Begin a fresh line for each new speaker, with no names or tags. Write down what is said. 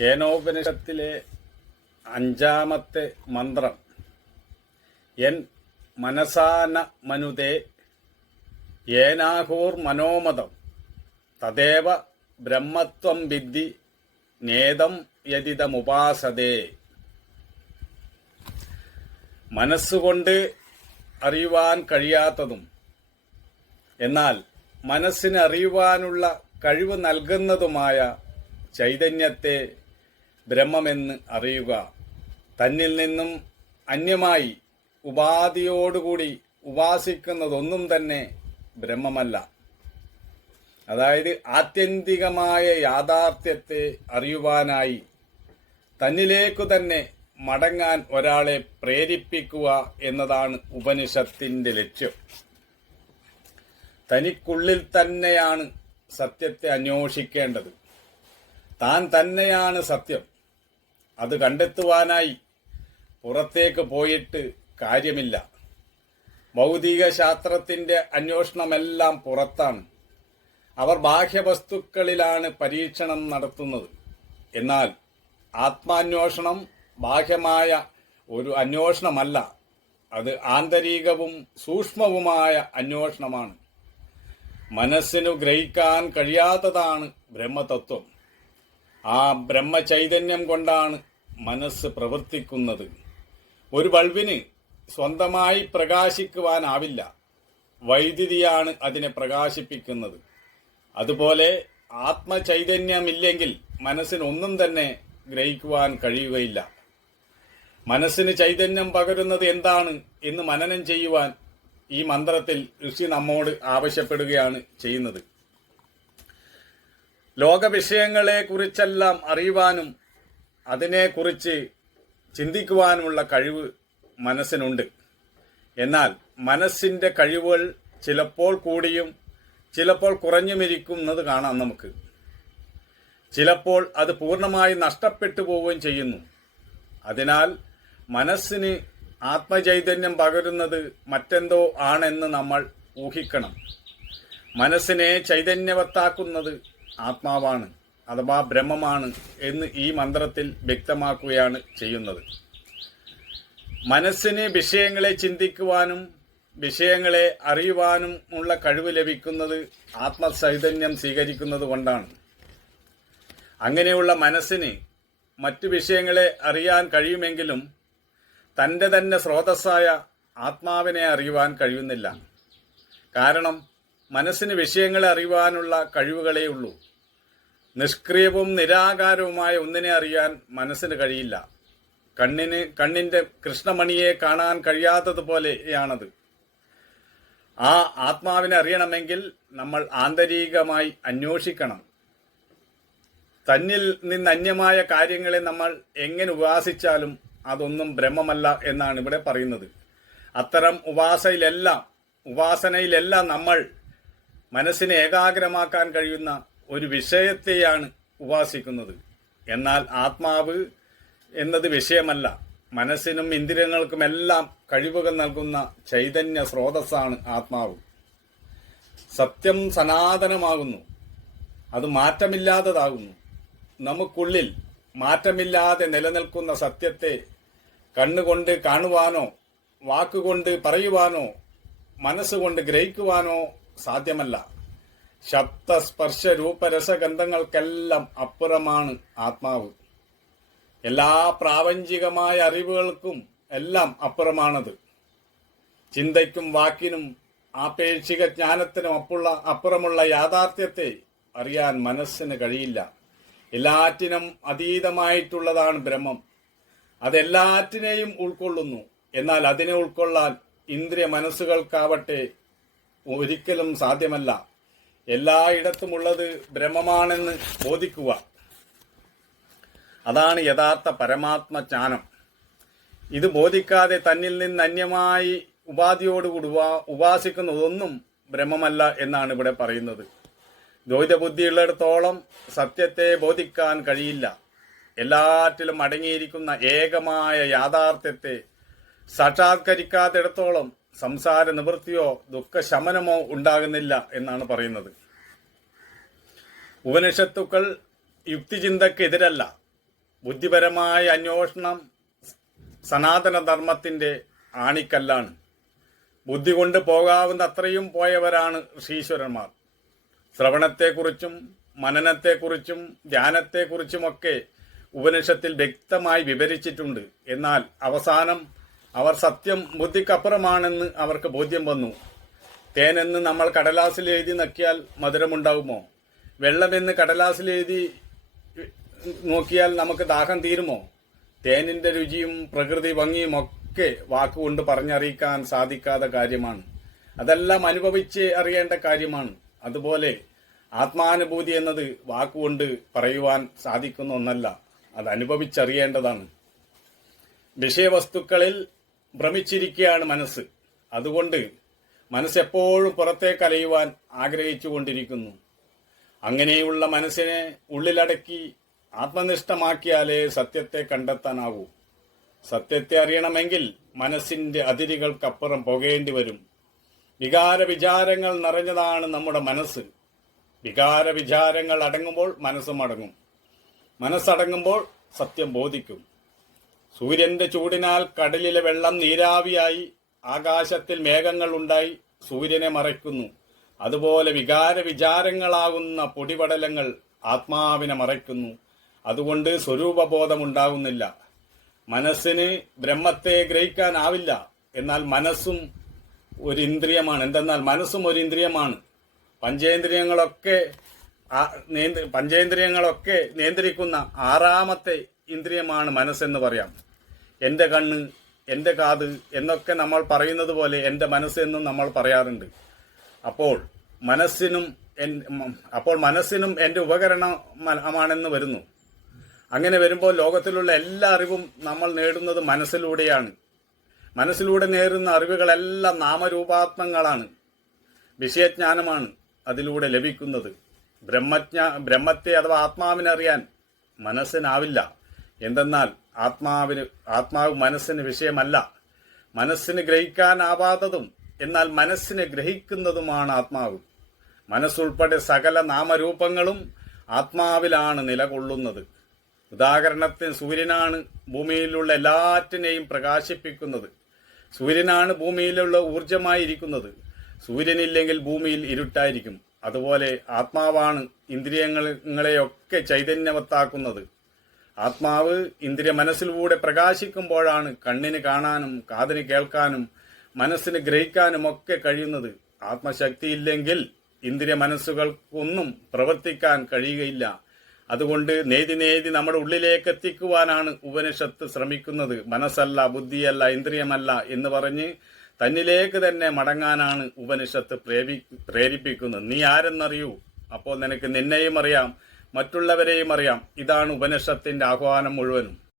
കേനോപനിഷത്തിലെ അഞ്ചാമത്തെ മന്ത്രം. എൻ മനസാന മനുതേ ഏനാഹൂർ മനോമതം തദേവ ബ്രഹ്മത്വം വിദ്ധി നേതം യതിതമുപാസതേ. മനസ്സുകൊണ്ട് അറിയുവാൻ കഴിയാത്തതും എന്നാൽ മനസ്സിന് അറിയുവാനുള്ള കഴിവ് നൽകുന്നതുമായ ചൈതന്യത്തെ ബ്രഹ്മമെന്ന് അറിയുക. തന്നിൽ നിന്നും അന്യമായി ഉപാധിയോടുകൂടി ഉപാസിക്കുന്നതൊന്നും തന്നെ ബ്രഹ്മമല്ല. അതായത് ആത്യന്തികമായ യാഥാർത്ഥ്യത്തെ അറിയുവാനായി തന്നിലേക്കു തന്നെ മടങ്ങാൻ ഒരാളെ പ്രേരിപ്പിക്കുക എന്നതാണ് ഉപനിഷത്തിന്റെ ലക്ഷ്യം. തനിക്കുള്ളിൽ തന്നെയാണ് സത്യത്തെ അന്വേഷിക്കേണ്ടത്. താൻ തന്നെയാണ് സത്യം. അത് കണ്ടെത്തുവാനായി പുറത്തേക്ക് പോയിട്ട് കാര്യമില്ല. ഭൗതിക ശാസ്ത്രത്തിന്റെ അന്വേഷണമെല്ലാം പുറത്താണ്. അവർ ബാഹ്യവസ്തുക്കളിലാണ് പരീക്ഷണം നടത്തുന്നത്. എന്നാൽ ആത്മാന്വേഷണം ബാഹ്യമായ ഒരു അന്വേഷണമല്ല. അത് ആന്തരികവും സൂക്ഷ്മവുമായ അന്വേഷണമാണ്. മനസ്സിനു ഗ്രഹിക്കാൻ കഴിയാത്തതാണ് ബ്രഹ്മതത്വം. ആ ബ്രഹ്മചൈതന്യം കൊണ്ടാണ് മനസ്സ് പ്രവർത്തിക്കുന്നത് ഒരു ബൾബിന് സ്വന്തമായി പ്രകാശിക്കുവാനാവില്ല. വൈദ്യുതിയാണ് അതിനെ പ്രകാശിപ്പിക്കുന്നത്. അതുപോലെ ആത്മചൈതന്യമില്ലെങ്കിൽ മനസ്സിന് ഒന്നും തന്നെ ഗ്രഹിക്കുവാൻ കഴിയുകയില്ല. മനസ്സിന് ചൈതന്യം പകരുന്നത് എന്താണ് എന്ന് മനനം ചെയ്യുവാൻ ഈ മന്ത്രത്തിൽ ഋഷി നമ്മോട് ആവശ്യപ്പെടുകയാണ് ചെയ്യുന്നത്. ലോകവിഷയങ്ങളെ കുറിച്ചെല്ലാം അറിയുവാനും അതിനെക്കുറിച്ച് ചിന്തിക്കുവാനുമുള്ള കഴിവ് മനസ്സിനുണ്ട്. എന്നാൽ മനസ്സിന്റെ കഴിവുകൾ ചിലപ്പോൾ കൂടിയും ചിലപ്പോൾ കുറഞ്ഞുമിരിക്കുന്നത് കാണാം നമുക്ക്. ചിലപ്പോൾ അത് പൂർണമായി നഷ്ടപ്പെട്ടു പോവുകയും ചെയ്യുന്നു. അതിനാൽ മനസ്സിന് ആത്മചൈതന്യം പകരുന്നത് മറ്റെന്തോ ആണെന്ന് നമ്മൾ ഊഹിക്കണം. മനസ്സിനെ ചൈതന്യവത്താക്കുന്നത് ആത്മാവാണ്. അഥവാ ബ്രഹ്മമാണ് എന്ന് ഈ മന്ത്രത്തിൽ വ്യക്തമാക്കുകയാണ് ചെയ്യുന്നത്. മനസ്സിന് വിഷയങ്ങളെ ചിന്തിക്കുവാനും വിഷയങ്ങളെ അറിയുവാനും ഉള്ള കഴിവ് ലഭിക്കുന്നത് ആത്മചൈതന്യം സ്വീകരിക്കുന്നത് കൊണ്ടാണ്. അങ്ങനെയുള്ള മനസ്സിന് മറ്റു വിഷയങ്ങളെ അറിയാൻ കഴിയുമെങ്കിലും തന്റെ തന്നെ സ്രോതസ്സായ ആത്മാവിനെ അറിയുവാൻ കഴിയുന്നില്ല. കാരണം മനസ്സിന് വിഷയങ്ങളെ അറിയുവാനുള്ള കഴിവുകളേ ഉള്ളൂ നിഷ്ക്രിയവും നിരാകാരവുമായ ഒന്നിനെ അറിയാൻ മനസ്സിന് കഴിയില്ല. കണ്ണിന് കണ്ണിന്റെ കൃഷ്ണമണിയെ കാണാൻ കഴിയാത്തതുപോലെയാണത്. ആ ആത്മാവിനെ അറിയണമെങ്കിൽ നമ്മൾ ആന്തരികമായി അന്വേഷിക്കണം. തന്നിൽ നിന്ന് അന്യമായ കാര്യങ്ങളെ നമ്മൾ എങ്ങനെ ഉപാസിച്ചാലും അതൊന്നും ബ്രഹ്മമല്ല എന്നാണ് ഇവിടെ പറയുന്നത്. അത്തരം ഉപാസയിലെല്ലാം ഉപാസനയിലെല്ലാം നമ്മൾ മനസ്സിനെ ഏകാഗ്രമാക്കാൻ കഴിയുന്ന ഒരു വിഷയത്തെയാണ് ഉപാസിക്കുന്നത്. എന്നാൽ ആത്മാവ് എന്നത് വിഷയമല്ല. മനസ്സിനും ഇന്ദ്രിയങ്ങൾക്കുമെല്ലാം കഴിവുകൾ നൽകുന്ന ചൈതന്യ സ്രോതസ്സാണ് ആത്മാവ്. സത്യം സനാതനമാകുന്നു. അത് മാറ്റമില്ലാത്തതാകുന്നു. നമുക്കുള്ളിൽ മാറ്റമില്ലാതെ നിലനിൽക്കുന്ന സത്യത്തെ കണ്ണുകൊണ്ട് കാണുവാനോ വാക്കുകൊണ്ട് പറയുവാനോ മനസ്സുകൊണ്ട് ഗ്രഹിക്കുവാനോ സാധ്യമല്ല. ശബ്ദസ്പർശ രൂപരസഗന്ധങ്ങൾക്കെല്ലാം അപ്പുറമാണ് ആത്മാവ്. എല്ലാ പ്രാപഞ്ചികമായ അറിവുകൾക്കും എല്ലാം അപ്പുറമാണത്. ചിന്തയ്ക്കും വാക്കിനും ആപേക്ഷിക ജ്ഞാനത്തിനും അപ്പുള്ള അപ്പുറമുള്ള യാഥാർത്ഥ്യത്തെ അറിയാൻ മനസ്സിന് കഴിയില്ല. എല്ലാറ്റിനും അതീതമായിട്ടുള്ളതാണ് ബ്രഹ്മം. അതെല്ലാറ്റിനെയും ഉൾക്കൊള്ളുന്നു. എന്നാൽ അതിനെ ഉൾക്കൊള്ളാൻ ഇന്ദ്രിയ മനസ്സുകൾക്കാവട്ടെ ഒരിക്കലും സാധ്യമല്ല. എല്ലായിടത്തുമുള്ളത് ബ്രഹ്മമാണെന്ന് ബോധിക്കുക. അതാണ് യഥാർത്ഥ പരമാത്മ ജ്ഞാനം. ഇത് ബോധിക്കാതെ തന്നിൽ നിന്ന് അന്യമായി ഉപാധിയോടുകൂടി ഉപా ഉപാസിക്കുന്നതൊന്നും ബ്രഹ്മമല്ല എന്നാണ് ഇവിടെ പറയുന്നത്. ദ്വൈതബുദ്ധിയുള്ളിടത്തോളം സത്യത്തെ ബോധിക്കാൻ കഴിയില്ല. എല്ലാറ്റിലും അടങ്ങിയിരിക്കുന്ന ഏകമായ യാഥാർത്ഥ്യത്തെ സാക്ഷാത്കരിക്കാത്തിടത്തോളം സംസാര നിവൃത്തിയോ ദുഃഖശമനമോ ഉണ്ടാകുന്നില്ല എന്നാണ് പറയുന്നത്. ഉപനിഷത്തുക്കൾ യുക്തിചിന്തക്കെതിരല്ല. ബുദ്ധിപരമായ അന്വേഷണം സനാതന ധർമ്മത്തിന്റെ ആണിക്കല്ലാണ്. ബുദ്ധി കൊണ്ട് പോകാവുന്ന അത്രയും പോയവരാണ് ഋഷീശ്വരന്മാർ ശ്രവണത്തെക്കുറിച്ചും മനനത്തെക്കുറിച്ചും ധ്യാനത്തെക്കുറിച്ചുമൊക്കെ ഉപനിഷത്തിൽ വ്യക്തമായി വിവരിച്ചിട്ടുണ്ട്. എന്നാൽ അവസാനം അവർ സത്യം ബുദ്ധിക്കപ്പുറമാണെന്ന് അവർക്ക് ബോധ്യം വന്നു. തേനെന്ന് നമ്മൾ കടലാസിൽ എഴുതി നക്കിയാൽ മധുരമുണ്ടാവുമോ? വെള്ളമെന്ന് കടലാസിൽ എഴുതി നോക്കിയാൽ നമുക്ക് ദാഹം തീരുമോ? തേനിന്റെ രുചിയും പ്രകൃതി ഭംഗിയും ഒക്കെ വാക്കുകൊണ്ട് പറഞ്ഞറിയിക്കാൻ സാധിക്കാത്ത കാര്യമാണ്. അതെല്ലാം അനുഭവിച്ച് അറിയേണ്ട കാര്യമാണ്. അതുപോലെ ആത്മാനുഭൂതി എന്നത് വാക്കുകൊണ്ട് പറയുവാൻ സാധിക്കുന്ന ഒന്നല്ല അത് അനുഭവിച്ചറിയേണ്ടതാണ്. വിഷയവസ്തുക്കളിൽ ഭ്രമിച്ചിരിക്കുകയാണ് മനസ്സ്. അതുകൊണ്ട് മനസ്സെപ്പോഴും പുറത്തേക്ക് അലയുവാൻ ആഗ്രഹിച്ചുകൊണ്ടിരിക്കുന്നു. അങ്ങനെയുള്ള മനസ്സിനെ ഉള്ളിലടക്കി ആത്മനിഷ്ഠമാക്കിയാലേ സത്യത്തെ കണ്ടെത്താനാവൂ. സത്യത്തെ അറിയണമെങ്കിൽ മനസ്സിന്റെ അതിരുകൾക്കപ്പുറം പോകേണ്ടി വരും. വികാര വിചാരങ്ങൾ നിറഞ്ഞതാണ് നമ്മുടെ മനസ്സ്. വികാര വിചാരങ്ങൾ അടങ്ങുമ്പോൾ മനസ്സും അടങ്ങും മനസ്സടങ്ങുമ്പോൾ സത്യം ബോധിക്കും. സൂര്യന്റെ ചൂടിനാൽ കടലിലെ വെള്ളം നീരാവിയായി ആകാശത്തിൽ മേഘങ്ങൾ ഉണ്ടായി സൂര്യനെ മറയ്ക്കുന്നു. അതുപോലെ വികാര വിചാരങ്ങളാകുന്ന പൊടിപടലങ്ങൾ ആത്മാവിനെ മറയ്ക്കുന്നു. അതുകൊണ്ട് സ്വരൂപബോധമുണ്ടാകുന്നില്ല മനസ്സിന് ബ്രഹ്മത്തെ ഗ്രഹിക്കാനാവില്ല. എന്നാൽ മനസ്സും ഒരു ഇന്ദ്രിയമാണ്. എന്തെന്നാൽ മനസ്സും ഒരു ഇന്ദ്രിയമാണ്. പഞ്ചേന്ദ്രിയങ്ങളൊക്കെ പഞ്ചേന്ദ്രിയങ്ങളൊക്കെ നിയന്ത്രിക്കുന്ന ആറാമത്തെ ഇന്ദ്രിയമാണ് മനസ്സെന്ന് പറയാം. എന്റെ കണ്ണ് എന്റെ കാത് എന്നൊക്കെ നമ്മൾ പറയുന്നത് പോലെ എന്റെ മനസ്സെന്നും നമ്മൾ പറയാറുണ്ട്. അപ്പോൾ മനസ്സിനും അപ്പോൾ മനസ്സിനും എന്റെ ഉപകരണമാണെന്ന് വരുന്നു. അങ്ങനെ വരുമ്പോൾ ലോകത്തിലുള്ള എല്ലാ അറിവും നമ്മൾ നേടുന്നത് മനസ്സിലൂടെയാണ്. മനസ്സിലൂടെ നേരുന്ന അറിവുകളെല്ലാം നാമരൂപാത്മങ്ങളാണ്. വിഷയജ്ഞാനമാണ് അതിലൂടെ ലഭിക്കുന്നത്. ബ്രഹ്മജ്ഞ ബ്രഹ്മത്തെ അഥവാ ആത്മാവിനെ അറിയാൻ മനസ്സിനാവില്ല. എന്തെന്നാൽ ആത്മാവിന് ആത്മാവ് മനസ്സിന് വിഷയമല്ല. മനസ്സിന് ഗ്രഹിക്കാനാവാത്തതും എന്നാൽ മനസ്സിനെ ഗ്രഹിക്കുന്നതുമാണ് ആത്മാവ്. മനസ്സുൾപ്പെടെ സകല നാമരൂപങ്ങളും ആത്മാവിലാണ് നിലകൊള്ളുന്നത്. ഉദാഹരണത്തിന് സൂര്യനാണ് ഭൂമിയിലുള്ള എല്ലാറ്റിനെയും പ്രകാശിപ്പിക്കുന്നത്. സൂര്യനാണ് ഭൂമിയിലുള്ള ഊർജമായിരിക്കുന്നത് സൂര്യനില്ലെങ്കിൽ ഭൂമിയിൽ ഇരുട്ടായിരിക്കും. അതുപോലെ ആത്മാവാണ് ഇന്ദ്രിയങ്ങളെയൊക്കെ ചൈതന്യവത്താക്കുന്നത് ആത്മാവ് ഇന്ദ്രിയ മനസ്സിലൂടെ പ്രകാശിക്കുമ്പോഴാണ് കണ്ണിന് കാണാനും കാതിന് കേൾക്കാനും മനസ്സിന് ഗ്രഹിക്കാനും ഒക്കെ കഴിയുന്നത്. ആത്മശക്തി ഇല്ലെങ്കിൽ ഇന്ദ്രിയ മനസ്സുകൾക്കൊന്നും പ്രവർത്തിക്കാൻ കഴിയുകയില്ല. അതുകൊണ്ട് നേതി നേതി നമ്മുടെ ഉള്ളിലേക്ക് എത്തിക്കുവാനാണ് ഉപനിഷത്ത് ശ്രമിക്കുന്നത്. മനസ്സല്ല ബുദ്ധിയല്ല ഇന്ദ്രിയമല്ല എന്ന് പറഞ്ഞ് തന്നിലേക്ക് തന്നെ മടങ്ങാനാണ് ഉപനിഷത്ത് പ്രേരി പ്രേരിപ്പിക്കുന്നത്. നീ ആരെന്നറിയൂ? അപ്പോൾ നിനക്ക് നിന്നെയും അറിയാം. മറ്റുള്ളവരെയും അറിയാം. ഇതാണ് ഉപനിഷത്തിന്റെ ആഹ്വാനം മുഴുവനും.